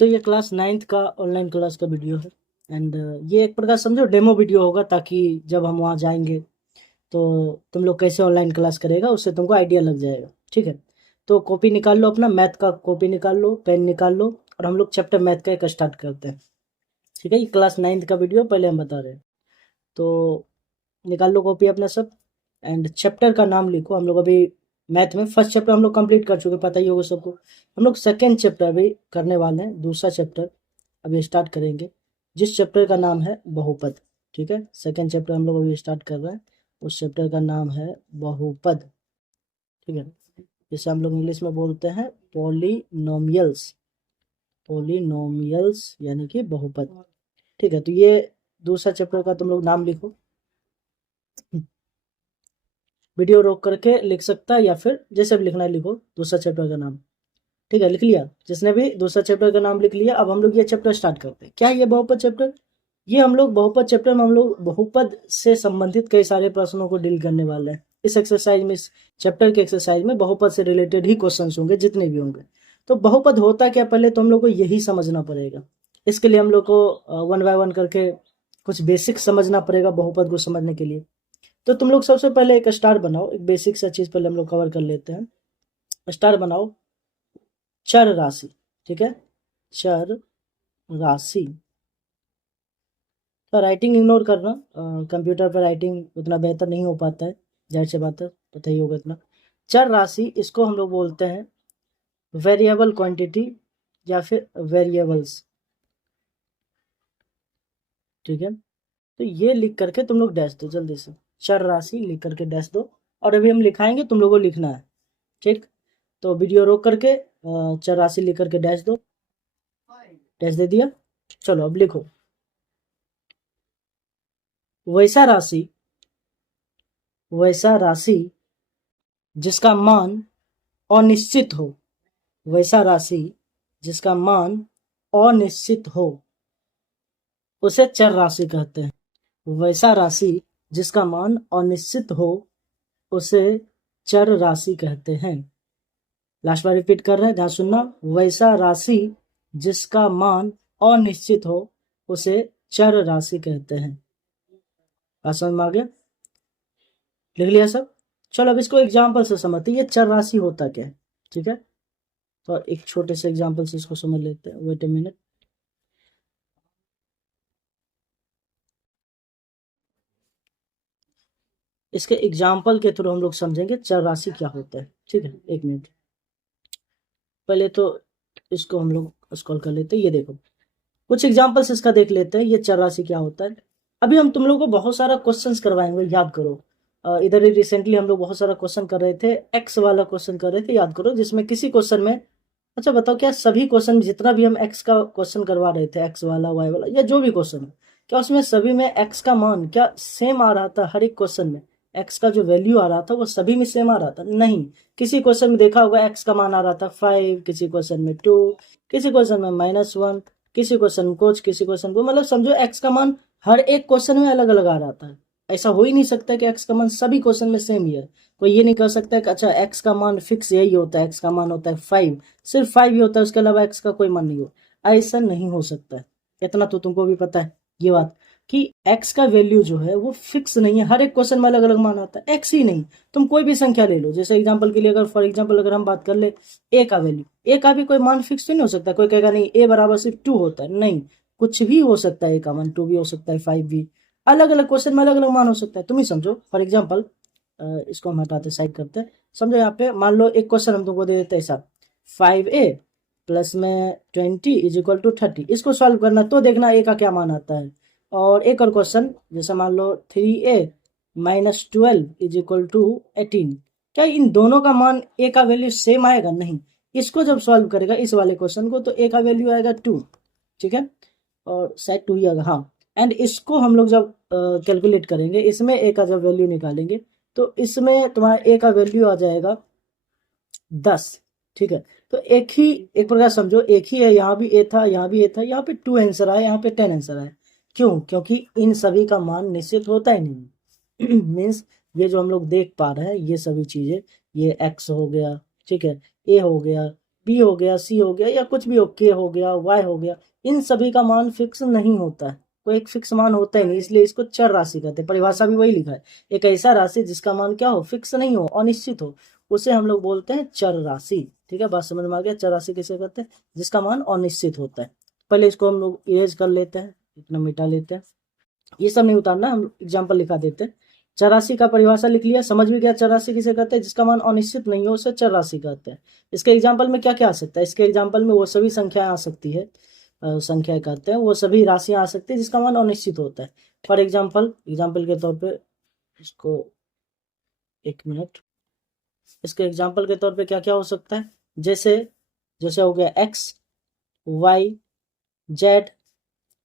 तो ये class 9th का ऑनलाइन क्लास का वीडियो है एंड ये एक प्रकार समझो डेमो वीडियो होगा, ताकि जब हम वहाँ जाएंगे तो तुम लोग कैसे ऑनलाइन क्लास करेगा उससे तुमको आइडिया लग जाएगा। ठीक है, तो कॉपी निकाल लो, अपना मैथ का कॉपी निकाल लो, पेन निकाल लो और हम लोग चैप्टर मैथ का एक स्टार्ट करते हैं। ठीक है, ये क्लास 9th का वीडियो पहले हम बता रहे हैं, तो निकाल लो कॉपी अपना सब एंड चैप्टर का नाम लिखो। हम लोग अभी मैथ में फर्स्ट चैप्टर हम लोग कंप्लीट कर चुके, पता ही होगा सबको। हम लोग सेकेंड चैप्टर अभी करने वाले हैं, दूसरा चैप्टर अभी स्टार्ट करेंगे, जिस चैप्टर का नाम है बहुपद। ठीक है, सेकेंड चैप्टर हम लोग अभी स्टार्ट कर रहे हैं, उस चैप्टर का नाम है बहुपद। ठीक है, जिसे हम लोग इंग्लिश में बोलते हैं पॉलिनोमियल्स। पॉलिनोमियल्स यानी कि बहुपद। ठीक है, तो ये दूसरा चैप्टर का तुम लोग नाम लिखो। वीडियो रोक करके लिख सकता है या फिर जैसे भी लिखना है लिखो दूसरा चैप्टर का नाम। ठीक है, लिख लिया जिसने भी दूसरा चैप्टर का नाम लिख लिया। अब हम लोग ये चैप्टर स्टार्ट करते हैं। क्या है ये बहुपद चैप्टर? ये हम लोग बहुपद चैप्टर में हम लोग बहुपद से संबंधित कई सारे प्रश्नों को डील करने वाले हैं। इस एक्सरसाइज में, इस चैप्टर के एक्सरसाइज में बहुपद से रिलेटेड ही क्वेश्चन होंगे, जितने भी होंगे। तो बहुपद होता क्या, पहले तो हम लोग को यही समझना पड़ेगा। इसके लिए हम लोग को वन बाय वन करके कुछ बेसिक समझना पड़ेगा बहुपद को समझने के लिए। तो तुम लोग सबसे पहले एक स्टार बनाओ, एक बेसिक सा चीज पहले हम लोग कवर कर लेते हैं। स्टार बनाओ चर राशि। ठीक है, चर राशि। तो राइटिंग इग्नोर करना, कंप्यूटर पर राइटिंग उतना बेहतर नहीं हो पाता है, जाहिर सी बात है, पता ही होगा इतना। चर राशि, इसको हम लोग बोलते हैं वेरिएबल क्वांटिटी या फिर वेरिएबल्स। ठीक है, तो ये लिख करके तुम लोग डैश दो जल्दी से, चर राशि लिख करके डैश दो। और अभी हम लिखाएंगे, तुम लोगों को लिखना है। ठीक, तो वीडियो रोक करके चर राशि लिख करके डैश दो। डैश दे दिया, चलो अब लिखो। वैसा राशि, वैसा राशि जिसका मान अनिश्चित हो। वैसा राशि जिसका मान अनिश्चित हो उसे चर राशि कहते हैं। वैसा राशि जिसका मान अनिश्चित हो उसे चर राशि कहते हैं। लास्ट बार रिपीट कर रहे हैं, ध्यान सुनना। वैसा राशि जिसका मान अनिश्चित हो उसे चर राशि कहते हैं। बात समझ में आ गया? लिख लिया सब? चलो अब इसको एग्जाम्पल से समझते हैं, ये चर राशि होता क्या है। ठीक है, तो एक छोटे से एग्जाम्पल से इसको समझ लेते हैं। Wait a minute. इसके एग्जाम्पल के थ्रू हम लोग समझेंगे चर राशि क्या होता है। ठीक है, एक मिनट, पहले तो इसको हम लोग स्क्रॉल कर लेते हैं। ये देखो, कुछ एग्जाम्पल्स इसका देख लेते हैं, ये चर राशि क्या होता है। अभी हम तुम लोगों को बहुत सारा क्वेश्चंस करवाएंगे, याद करो। इधर ही रिसेंटली हम लोग बहुत सारा क्वेश्चन कर रहे थे, एक्स वाला क्वेश्चन कर रहे थे, याद करो, जिसमें किसी क्वेश्चन में, अच्छा बताओ, क्या सभी क्वेश्चन जितना भी हम एक्स का क्वेश्चन करवा रहे थे, एक्स वाला, वाई वाला, या जो भी क्वेश्चन है, क्या उसमें सभी में एक्स का मान क्या सेम आ रहा था? हर एक क्वेश्चन में एक्स का जो वैल्यू आ रहा था वो सभी में सेम आ रहा था? नहीं। किसी क्वेश्चन में देखा होगा एक्स का मान आ रहा था 5, किसी क्वेश्चन में 2, किसी क्वेश्चन में -1, किसी क्वेश्चन कुछ, किसी क्वेश्चन को, मतलब समझो एक्स का मान हर एक क्वेश्चन में अलग अलग आ रहा था। ऐसा हो ही नहीं सकता कि एक्स का मान सभी क्वेश्चन में सेम ही है। कोई ये नहीं कह सकता कि अच्छा एक्स का मान फिक्स यही होता है, एक्स का मान होता है 5, सिर्फ 5 ही होता है, उसके अलावा एक्स का कोई मान नहीं हो। ऐसा नहीं हो सकता है, इतना तो तुमको भी पता है ये बात, कि एक्स का वैल्यू जो है वो फिक्स नहीं है। हर एक क्वेश्चन में अलग अलग मान आता है, एक्स ही नहीं, तुम कोई भी संख्या ले लो। जैसे एग्जांपल के लिए, अगर फॉर एग्जांपल अगर हम बात कर ले ए का वैल्यू, ए का भी कोई मान फिक्स तो नहीं हो सकता। कोई कहेगा नहीं ए बराबर सिर्फ 2 होता है, नहीं, कुछ भी हो सकता है। ए का मान 2 भी हो सकता है, 5 भी, अलग अलग क्वेश्चन में अलग अलग मान हो सकता है। तुम ही समझो, फॉर एग्जाम्पल इसको हम हटाते, साइड करते हैं। समझो यहाँ पे मान लो एक क्वेश्चन हम तुमको दे देते हैं ऐसा, 5a प्लस में 20 इज इक्वल टू 30। इसको सॉल्व करना, तो देखना ए का क्या मान आता है। और एक और क्वेश्चन, जैसे मान लो 3a minus 12 is equal to 18। क्या इन दोनों का मान ए का वैल्यू सेम आएगा? नहीं। इसको जब सॉल्व करेगा इस वाले क्वेश्चन को, तो ए का वैल्यू आएगा 2। ठीक है, और शायद 2 ही आएगा, हाँ। एंड इसको हम लोग जब कैलकुलेट करेंगे, इसमें ए का जब वैल्यू निकालेंगे, तो इसमें तुम्हारा ए का वैल्यू आ जाएगा 10। ठीक है, तो एक ही, एक प्रकार समझो एक ही है, यहाँ भी ए था, यहाँ भी ए था, यहाँ पे 2 आंसर आया, यहाँ पे 10 आंसर आया। क्यों? क्योंकि इन सभी का मान निश्चित होता ही नहीं। मीन्स ये जो हम लोग देख पा रहे हैं ये सभी चीजें, ये एक्स हो गया, ठीक है, ए हो गया, बी हो गया, सी हो गया, या कुछ भी हो, के हो गया, वाई हो गया, इन सभी का मान फिक्स नहीं होता है, कोई एक फिक्स मान होता ही नहीं, इसलिए इसको चर राशि कहते हैं। परिभाषा भी वही लिखा है, एक ऐसा राशि जिसका मान क्या हो, फिक्स नहीं हो, अनिश्चित हो, उसे हम लोग बोलते हैं चर राशि। ठीक है, बात समझ में आ गया, चर राशि किसे कहते हैं, जिसका मान अनिश्चित होता है। पहले इसको हम लोग इरेज कर लेते हैं, इतना मिटा लेते हैं, ये सब नहीं उतारना, हम एग्जाम्पल लिखा देते हैं। चर राशि का परिभाषा लिख लिया, समझ भी गया चर राशि किसे कहते हैं, जिसका मान अनिश्चित नहीं हो उसे चर राशि कहते हैं। इसके एग्जाम्पल में क्या क्या आ सकता है, इसके एग्जाम्पल में वो सभी संख्याएं आ सकती है, संख्या कहते हैं, वो सभी राशियां आ सकती है जिसका मान अनिश्चित होता है। फॉर एग्जाम्पल, एग्जाम्पल के तौर पे इसको, एक मिनट, इसके एग्जाम्पल के तौर पे क्या क्या हो सकता है, जैसे जैसे हो गया एक्स, वाई, जेड,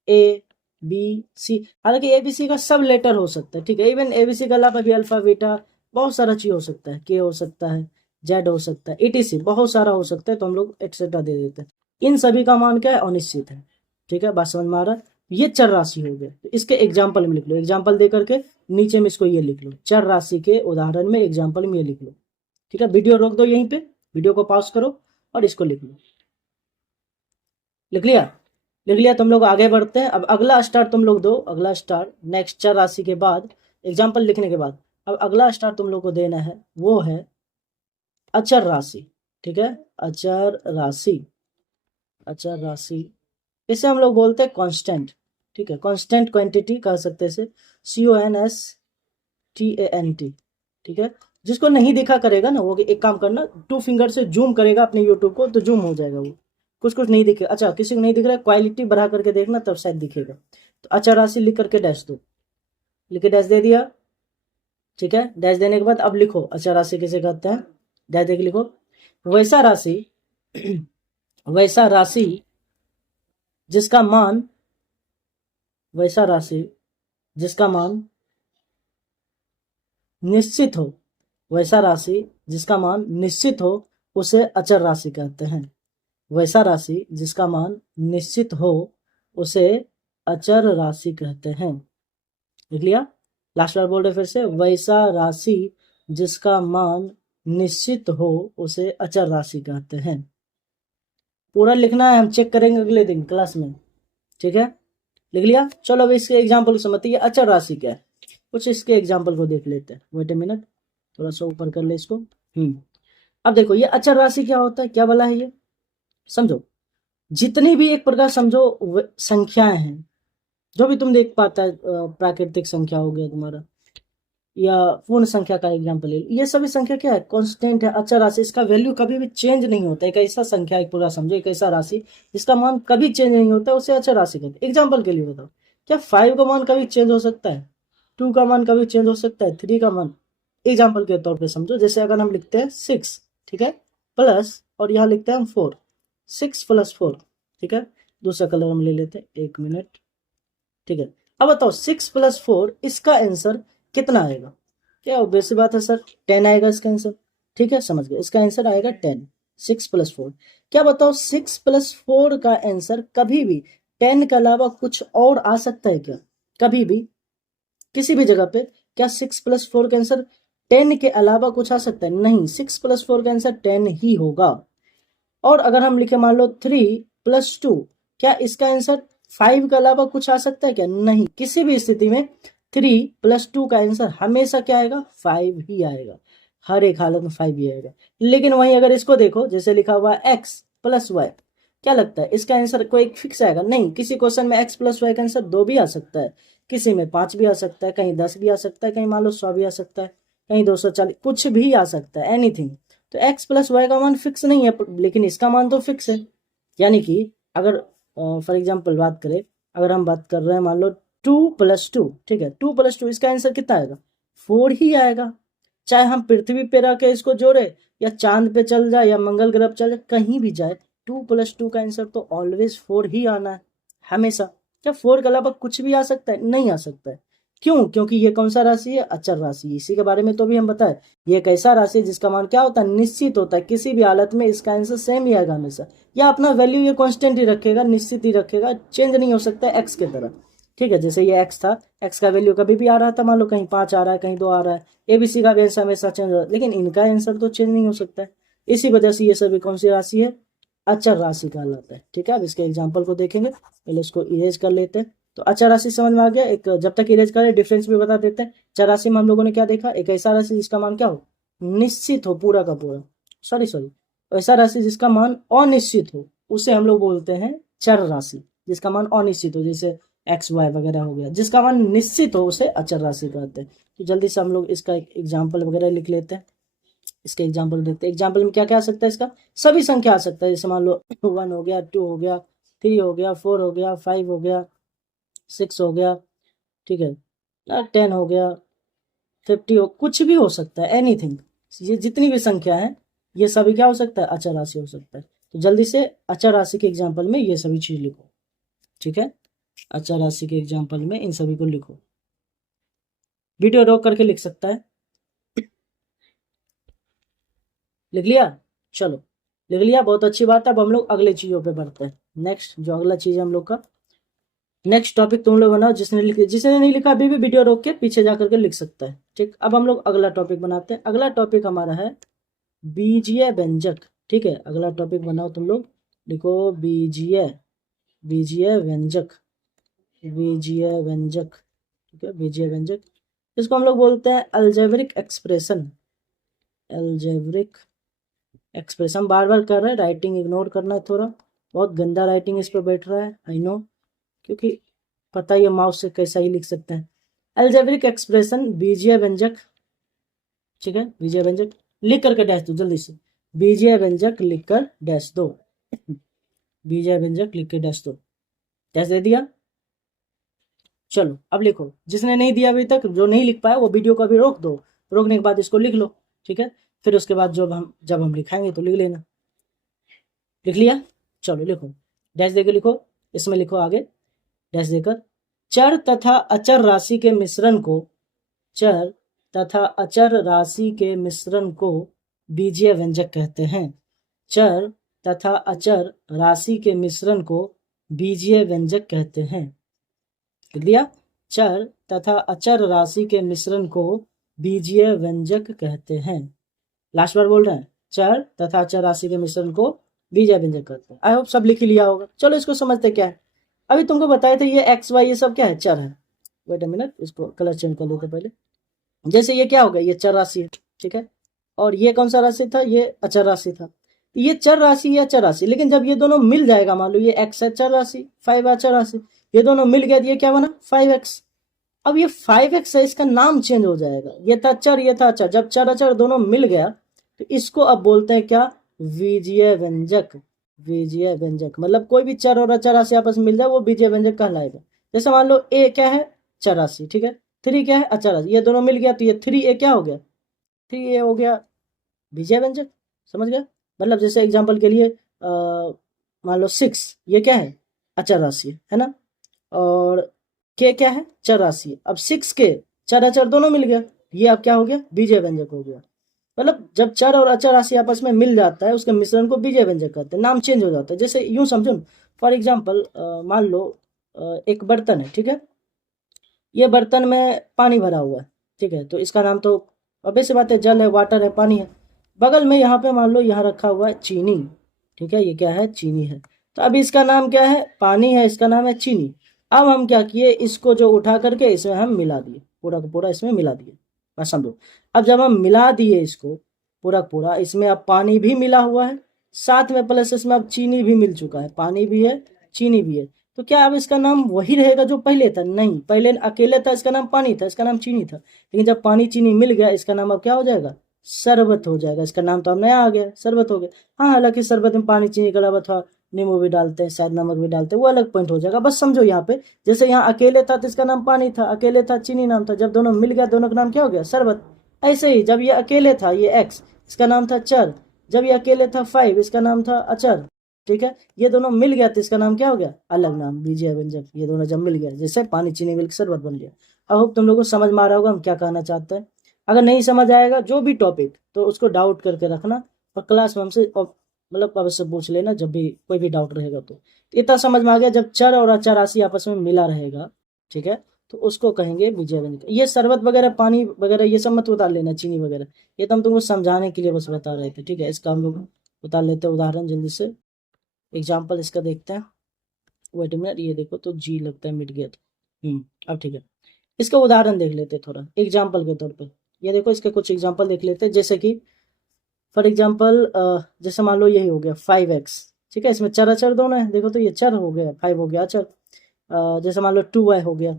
ए, बी, सी, हालांकि ए बी सी का सब लेटर हो सकता है, ठीक है, इवन ए बी सी के अलावा भी अल्फा बीटा बहुत सारा चीज हो सकता है, के हो सकता है, जेड हो सकता है, ईटीसी बहुत सारा हो सकता है, तो हम लोग एक्सेट्रा दे देते हैं। इन सभी का मान क्या है, अनिश्चित है। ठीक है, बात समझ में आ रहा है, ये चर राशि हो गया, तो इसके एग्जाम्पल में लिख लो, एग्जाम्पल दे करके नीचे में इसको ये लिख लो, चर राशि के उदाहरण में एग्जाम्पल में ये लिख लो। ठीक है, वीडियो रोक दो यहीं पे, वीडियो को पॉज करो और इसको लिख लो। लिख लिया, लिख लिया, तुम लोग आगे बढ़ते हैं। अब अगला स्टार तुम लोग दो, अगला स्टार नेक्स्ट चर राशि के बाद, एग्जाम्पल लिखने के बाद अब अगला स्टार तुम लोग को देना है, वो है अचर राशि। ठीक है, अचर राशि, अचर राशि, इसे हम लोग बोलते हैं कांस्टेंट। ठीक है, कांस्टेंट क्वांटिटी कह सकते हैं इसे, CONSTANT। ठीक है, जिसको नहीं दिखा करेगा ना, वो एक काम करना, 2 फिंगर से जूम करेगा अपने यूट्यूब को, तो जूम हो जाएगा वो, कुछ कुछ नहीं दिखे। अच्छा, किसी को नहीं दिख रहा है, क्वालिटी बढ़ा करके देखना, तब शायद दिखेगा। तो अचर राशि लिख करके डैश दो, लिख के डैश दे दिया। ठीक है, डैश देने के बाद अब लिखो अचर राशि किसे कहते हैं, डैश दे के लिखो, वैसा राशि वैसा राशि जिसका मान, वैसा राशि जिसका मान निश्चित हो, वैसा राशि जिसका मान निश्चित हो उसे अचर राशि कहते हैं। वैसा राशि जिसका मान निश्चित हो उसे अचर राशि कहते हैं। लिख लिया, लास्ट बार बोल रहे फिर से, वैसा राशि जिसका मान निश्चित हो उसे अचर राशि कहते हैं। पूरा लिखना है, हम चेक करेंगे अगले दिन क्लास में। ठीक है, लिख लिया। चलो अब इसके एग्जाम्पल को समझते हैं, अचर राशि क्या है, कुछ इसके एग्जाम्पल को देख लेते हैं। वेट ए मिनट, थोड़ा सा ऊपर कर ले इसको। अब देखो ये अचर राशि क्या होता है, क्या बोला है ये, समझो, जितनी भी एक प्रकार समझो संख्याएं हैं, जो भी तुम देख पाता है, प्राकृतिक संख्या हो गया तुम्हारा, या पूर्ण संख्या का एग्जाम्पल ले, ये सभी संख्या क्या है, कांस्टेंट है, अचर राशि, इसका वैल्यू कभी भी चेंज नहीं होता। एक ऐसा संख्या, एक पूरा समझो, एक ऐसा राशि जिसका मान कभी चेंज नहीं होता, उसे अचर राशि कहते हैं। एग्जाम्पल के लिए बताओ, क्या 5 का मान कभी चेंज हो सकता है, 2 का मान कभी चेंज हो सकता है, 3 का मान, एग्जाम्पल के तौर पर समझो, जैसे अगर हम लिखते हैं 6, ठीक है, प्लस, और यहाँ लिखते हैं हम 4, 6 + 4, ठीक है, दूसरा कलर हम ले लेते हैं, 1 मिनट। ठीक है, अब बताओ 6 + 4 इसका आंसर कितना आएगा, क्या ऑब्वियस सी बात है सर, 10 आएगा इसका आंसर। ठीक है, समझ गए, इसका आंसर आएगा 10, 6 + 4। क्या बताओ 6 + 4 का आंसर कभी भी 10 के अलावा कुछ और आ सकता है क्या, कभी भी किसी भी जगह पे, क्या 6 + 4 का आंसर 10 के अलावा कुछ आ सकता है, नहीं, 6 + 4 का आंसर 10 ही होगा। और अगर हम लिखे मान लो 3 + 2, क्या इसका आंसर 5 के अलावा कुछ आ सकता है क्या, नहीं, किसी भी स्थिति में 3 + 2 का आंसर हमेशा क्या आएगा, 5 ही आएगा, हर एक हालत में 5 ही आएगा। लेकिन वहीं अगर इसको देखो, जैसे लिखा हुआ x + y, क्या लगता है इसका आंसर कोई फिक्स आएगा, नहीं, किसी क्वेश्चन में x + y का आंसर 2 भी आ सकता है, किसी में 5 भी आ सकता है, कहीं 10 भी आ सकता है, कहीं मान लो 100 भी आ सकता है, कहीं 240, कुछ भी आ सकता है, एनीथिंग। तो x + y का मान फिक्स नहीं है, लेकिन इसका मान तो फिक्स है। यानी कि अगर फॉर एग्जाम्पल बात करें, अगर हम बात कर रहे हैं मान लो 2 + 2, ठीक है, 2 + 2 इसका आंसर कितना आएगा, 4 ही आएगा। चाहे हम पृथ्वी पे रह के इसको जोड़े, या चांद पे चल जाए, या मंगल ग्रह पे चल जाए, कहीं भी जाए, 2 + 2 का आंसर तो ऑलवेज 4 ही आना है, हमेशा। क्या 4 के अलावा कुछ भी आ सकता है, नहीं आ सकता है। क्यों, क्योंकि ये कौन सा राशि है, अचर राशि। इसी के बारे में तो भी हम बताए, ये एक ऐसा राशि है जिसका मान क्या होता है, निश्चित होता है, किसी भी हालत में इसका आंसर सेम ही आएगा हमेशा, या अपना वैल्यू ये कांस्टेंट ही रखेगा, निश्चित ही रखेगा, चेंज नहीं हो सकता है एक्स के तरह। ठीक है, जैसे ये एक्स था, एक्स का वैल्यू कभी भी आ रहा था, मान लो कहीं 5 आ रहा है, कहीं 2 आ रहा है, ABC का भी आंसर हमेशा चेंज हो रहा है, लेकिन इनका आंसर तो चेंज नहीं हो सकता है। इसी वजह से ये सभी कौन सी राशि है, अचर राशि कहलाता है। ठीक है, अब इसके एग्जाम्पल को देखेंगे, पहले इसको इरेज कर लेते हैं। तो अचर राशि समझ में आ गया। एक जब तक इरेज करें डिफरेंस भी बता देते हैं। चर राशि में हम लोगों ने क्या देखा, एक ऐसा राशि जिसका मान क्या हो, निश्चित हो पूरा का पूरा, सॉरी ऐसा राशि जिसका मान अनिश्चित हो उसे हम लोग बोलते हैं चर राशि। जिसका मान अनिश्चित हो, जैसे एक्स वाई वगैरह हो गया। जिसका मान निश्चित हो उसे अचर राशि कहते हैं। तो जल्दी से हम लोग इसका एक एग्जाम्पल वगैरह लिख लेते हैं। इसके एग्जाम्पल देखते हैं। एग्जाम्पल में क्या क्या आ सकता है, इसका सभी संख्या आ सकता है। जैसे मान लो 1 हो गया, 2 हो गया, 3 हो गया, 4 हो गया, 5 हो गया, 6 हो गया, ठीक है, 10 हो गया, 50 हो, कुछ भी हो सकता है, एनीथिंग। ये जितनी भी संख्या है ये सभी क्या हो सकता है, अचर राशि हो सकता है। तो जल्दी से अचर राशि के एग्जाम्पल में ये सभी चीज लिखो। ठीक है, अचर राशि के एग्जाम्पल में इन सभी को लिखो। वीडियो रोक करके लिख सकता है। लिख लिया, चलो लिख लिया, बहुत अच्छी बात है। अब हम लोग अगले चीजों पे बढ़ते हैं। नेक्स्ट जो अगला चीज है हम लोग का, नेक्स्ट टॉपिक तुम लोग बनाओ। जिसने नहीं लिखा अभी भी वीडियो रोक के पीछे जा करके लिख सकता है। ठीक, अब हम लोग अगला टॉपिक बनाते हैं। अगला टॉपिक हमारा है बीजीय व्यंजक। ठीक है, अगला टॉपिक बनाओ तुम लोग, लिखो बीजीय व्यंजक। बीजीय व्यंजक, ठीक है, बीजीय व्यंजक। इसको हम लोग बोलते हैं अलजेब्रिक एक्सप्रेशन। अलजेब्रिक एक्सप्रेशन बार बार कर रहे हैं, राइटिंग इग्नोर करना है थोड़ा, बहुत गंदा राइटिंग इस पर बैठ रहा है, आई नो, क्योंकि पता ही है माउस से कैसा ही लिख सकते हैं। अलजेब्रिक एक्सप्रेशन बीजीय व्यंजक, ठीक है, बीजीय व्यंजक लिख करके डैश दो जल्दी से। बीजीय व्यंजक लिख कर डैश दो। बीजीय व्यंजक लिख के डैश दो। डैश दे दिया, चलो अब लिखो। जिसने नहीं दिया अभी तक, जो नहीं लिख पाया वो वीडियो को अभी रोक दो, रोकने के बाद इसको लिख लो। ठीक है, फिर उसके बाद जब हम लिखाएंगे तो लिख लेना। लिख लिया, चलो लिखो, डैश देकर लिखो। इसमें लिखो आगे डैश देकर, चर तथा अचर राशि के मिश्रण को, चर तथा अचर राशि के मिश्रण को बीजीय व्यंजक कहते हैं। चर तथा अचर राशि के मिश्रण को बीजीय व्यंजक कहते हैं। लिख दिया, चर तथा अचर राशि के मिश्रण को बीजीय व्यंजक कहते हैं। लास्ट बार बोल रहे हैं, चर तथा अचर राशि के मिश्रण को बीजीय व्यंजक कहते हैं। आई होप सब लिख लिया होगा। चलो इसको समझते क्या है। अभी तुमको बताए थे ये एक्स वाई ये सब क्या है, चर है। वेट अ मिनट, इसको कलर चेंज कर लेते पहले। जैसे ये क्या हो गया, ये चर राशि है, ठीक है, और ये कौन सा राशि था, ये अचर राशि था। ये चर राशि या अचर राशि, लेकिन जब ये दोनों मिल जाएगा, मान लो ये एक्स है चर राशि, 5 अचर राशि, ये दोनों मिल गया, ये क्या बना 5x। अब ये 5x है, इसका नाम चेंज हो जाएगा। ये था चर, ये था अचर, जब चर अचर दोनों मिल गया तो इसको अब बोलते हैं क्या, बीजीय व्यंजक। बीजीय व्यंजक मतलब कोई भी चर और अचर राशि आपस में मिल जाए वो बीजीय व्यंजक कहलाएगा। जैसे मान लो a क्या है, चर राशि, ठीक है, 3 क्या है, अचर राशि, ये दोनों मिल गया तो ये 3a क्या हो गया, 3a हो गया बीजीय व्यंजक। समझ गया, मतलब जैसे एग्जाम्पल के लिए मान लो 6, ये क्या है, अचर राशि है ना, और के क्या है, चर राशि। अब 6 के चर अचर दोनों मिल गया, ये अब क्या हो गया, बीजीय व्यंजक हो गया। मतलब जब चर और अचर राशि आपस में मिल जाता है उसके मिश्रण को बीजीय व्यंजक कहते हैं, नाम चेंज हो जाता है। जैसे यूं समझो, फॉर एग्जाम्पल मान लो एक बर्तन है, ठीक है, ये बर्तन में पानी भरा हुआ है, ठीक है, तो इसका नाम तो ऑब्वियस बात है, जल है, वाटर है, पानी है। बगल में यहाँ पे मान लो यहाँ रखा हुआ है चीनी, ठीक है, ये क्या है, चीनी है। तो अब इसका नाम क्या है, पानी है, इसका नाम है चीनी। अब हम क्या किए, इसको जो उठा करके इसमें हम मिला दिए, पूरा का पूरा इसमें मिला दिए, बस समझो। अब जब हम मिला दिए इसको पूरा पूरा, इसमें अब पानी भी मिला हुआ है, साथ में प्लस इसमें अब चीनी भी मिल चुका है, पानी भी है चीनी भी है। तो क्या अब इसका नाम वही रहेगा जो पहले था, नहीं, पहले अकेले था इसका नाम पानी था, इसका नाम चीनी था, लेकिन जब पानी चीनी मिल गया इसका नाम अब क्या हो जाएगा, शरबत हो जाएगा। इसका नाम तो अब नया आ गया, शरबत हो गया। हाँ, हालांकि शरबत में पानी चीनी के अलावा थोड़ा नींबू भी डालते हैं, शायद नमक भी डालते हैं, वो अलग पॉइंट हो जाएगा। बस समझो यहाँ पे, जैसे यहाँ अकेले था तो इसका नाम पानी था, अकेले था चीनी नाम था, जब दोनों मिल गया दोनों का नाम क्या हो गया, शरबत। ऐसे ही जब ये अकेले था, ये एक्स, इसका नाम था चर, जब ये अकेले था 5, इसका नाम था अचर, ठीक है, ये दोनों मिल गया तो इसका नाम क्या हो गया, अलग नाम, बीजीय व्यंजक। ये दोनों जब मिल गया, जैसे पानी चीनी मिलकर शरबत बन गया। अब होप तुम लोगों को समझ में आ रहा होगा हम क्या कहना चाहते हैं। अगर नहीं समझ आएगा जो भी टॉपिक, तो उसको डाउट करके रखना और क्लास में हमसे मतलब अवश्य पूछ लेना, जब भी कोई भी डाउट रहेगा। तो इतना समझ में आ गया, जब चर और अचर राशि आपस में मिला रहेगा, ठीक है, तो उसको कहेंगे बीजीय व्यंजक। ये शरबत वगैरह, पानी वगैरह, ये सब मत बता लेना, चीनी वगैरह, ये तो हम तुमको समझाने के लिए बस बता रहे थे, ठीक है। इसका हम लोग बता लेते हैं उदाहरण जल्दी से। एग्जाम्पल इसका देखते हैं। वेट मिनट, ये देखो तो जी लगता है मिट गया था। अब ठीक है, इसका उदाहरण देख लेते हैं थोड़ा एग्जाम्पल के तौर पे। ये देखो इसके कुछ एग्जाम्पल देख लेते हैं, जैसे कि फॉर एग्जाम्पल जैसे मान लो यही हो गया 5x, ठीक है, इसमें चर अचर दोनों है, देखो तो ये चर हो गया, 5 हो गया अचर। जैसे मान लो 2y हो गया,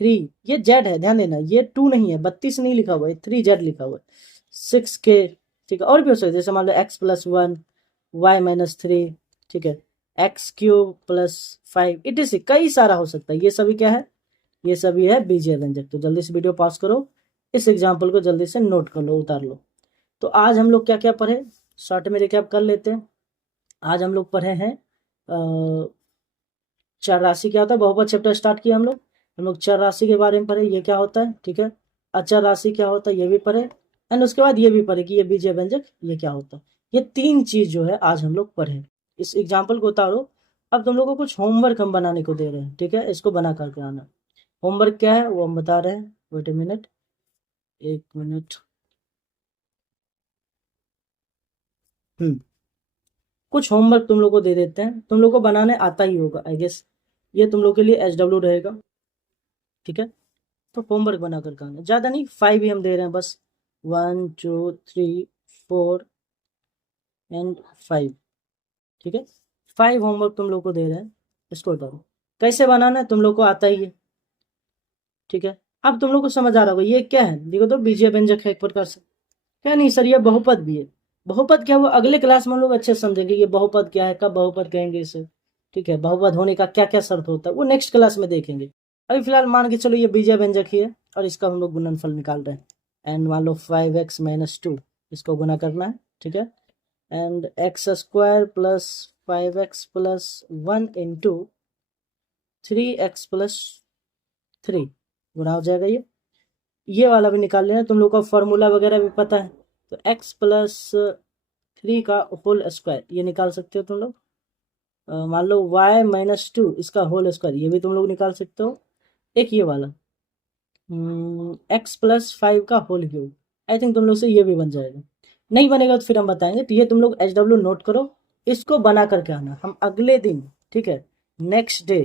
3 ये z है, ध्यान देना ये 2 नहीं है, 32 नहीं लिखा हुआ है, 3z लिखा हुआ है, 6k, ठीक है। और भी हो सकता है, जैसे मान लो x+1 y-3, ठीक है, x³ + 5 etc, कई सारा हो सकता है। ये सभी क्या है, ये सभी है बीजीय व्यंजक। तो जल्दी से वीडियो पॉज करो, इस एग्जाम्पल को जल्दी से नोट कर लो, उतार लो। तो आज हम लोग क्या क्या पढ़े, शॉर्ट में रिकैप कर लेते हैं। आज हम लोग पढ़े हैं चर राशि क्या होता है, बहुपद चैप्टर स्टार्ट किया हम लोग चर राशि के बारे में पढ़े, ये क्या होता है, ठीक है। अचर राशि क्या होता है ये भी पढ़े, एंड उसके बाद ये भी पढ़े कि ये बीजीय व्यंजक ये क्या होता है। ये 3 चीज जो है आज हम लोग पढ़े। इस एग्जाम्पल को उतारो। अब तुम लोगों को कुछ होमवर्क हम बनाने को दे रहे हैं, ठीक है, इसको बना करके आना। होमवर्क क्या है वो हम बता रहे हैं, वेट ए मिनट, 1 मिनट। कुछ होमवर्क तुम लोग को दे देते हैं, तुम लोग को बनाने आता ही होगा आई गेस, ये तुम लोग के लिए SW रहेगा, ठीक है। तो होमवर्क बना कर आना, ज़्यादा नहीं, 5 ही हम दे रहे हैं बस, 1 2 3 4 एंड 5, ठीक है। 5 होमवर्क तुम लोग को दे रहे हैं, इसको करो। कैसे बनाना है तुम लोग को आता ही है, ठीक है। अब तुम लोग को समझ आ रहा होगा ये क्या है, देखो तो बीजीय व्यंजक है एक प्रकार से। क्या नहीं सर ये बहुपद भी है, बहुपद क्या, वो अगले क्लास में हम लोग अच्छे से समझेंगे ये बहुपद क्या है, कब बहुपद कहेंगे इसे, ठीक है। बहुपद होने का क्या क्या शर्त होता है वो नेक्स्ट क्लास में देखेंगे। अभी फिलहाल मान के चलो ये बीजीय व्यंजक ही है और इसका हम लोग गुणनफल निकाल रहे हैं। एंड मान लो 5x-2 इसको गुना करना है, ठीक है। एंड x² + 5x + 1 × 3x + 3 गुना हो जाएगा। ये वाला भी निकाल लेना, तुम लोग का फॉर्मूला वगैरह भी पता है। तो x + 3 का होल स्क्वायर ये निकाल सकते हो तुम लोग। मान लो y-2 इसका होल स्क्वायर ये भी तुम लोग निकाल सकते हो। एक ये वाला x + 5 का होल क्यूब, आई थिंक तुम लोग से ये भी बन जाएगा। नहीं बनेगा तो फिर हम बताएंगे। तो ये तुम लोग SW नोट करो, इसको बना करके आना। हम अगले दिन, ठीक है, नेक्स्ट डे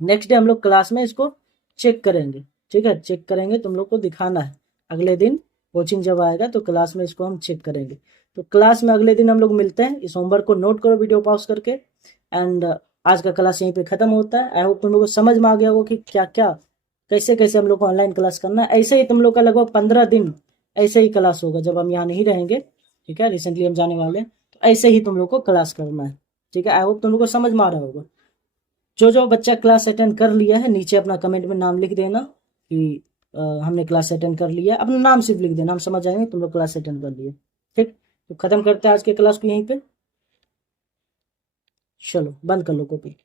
नेक्स्ट डे हम लोग क्लास में इसको चेक करेंगे, ठीक है। चेक करेंगे, तुम लोग को दिखाना है। अगले दिन कोचिंग जब आएगा तो क्लास में इसको हम चेक करेंगे। तो क्लास में अगले दिन हम लोग मिलते हैं। इस होमवर्क को नोट करो वीडियो पॉज करके। एंड आज का क्लास यहीं पे खत्म होता है। आई होप तुम लोग को समझ में आ गया होगा कि क्या क्या कैसे कैसे हम लोग को ऑनलाइन क्लास करना है। ऐसे ही तुम लोग का लगभग 15 दिन ऐसे ही क्लास होगा जब हम यहाँ नहीं रहेंगे, ठीक है। रिसेंटली हम जाने वाले हैं, तो ऐसे ही तुम लोग को क्लास करना है, ठीक है। आई होप तुम लोग को समझ में आ रहा होगा। जो जो बच्चा क्लास अटेंड कर लिया है नीचे अपना कमेंट में नाम लिख देना कि हमने क्लास अटेंड कर लिया। अपना नाम सिर्फ लिख देना, हम समझ जाएंगे तुम लोग क्लास अटेंड कर लिए। ठीक, तो खत्म करते हैं आज के क्लास को यहीं पे। चलो बंद कर लो कॉपी।